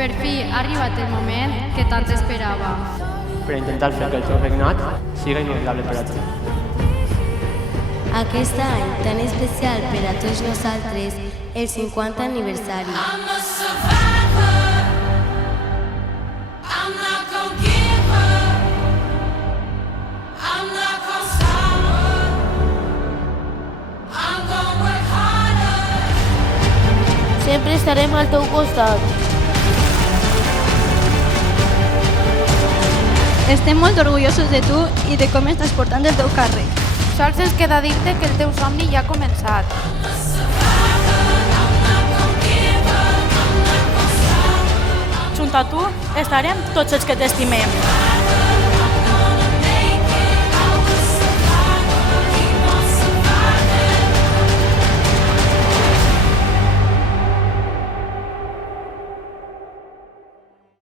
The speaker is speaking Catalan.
Per fi ha arribat el moment que tant esperava. Per intentar fer que el teu regnat siga inolvidable per a tu. Aquest any tan especial per a tots nosaltres, el 50 aniversari. Sempre estarem al teu costat. Estem molt orgullosos de tu i de com estàs portant el teu càrrec. Sols ens queda dir-te que el teu somni ja ha començat. Junt a tu estarem tots els que t'estimem.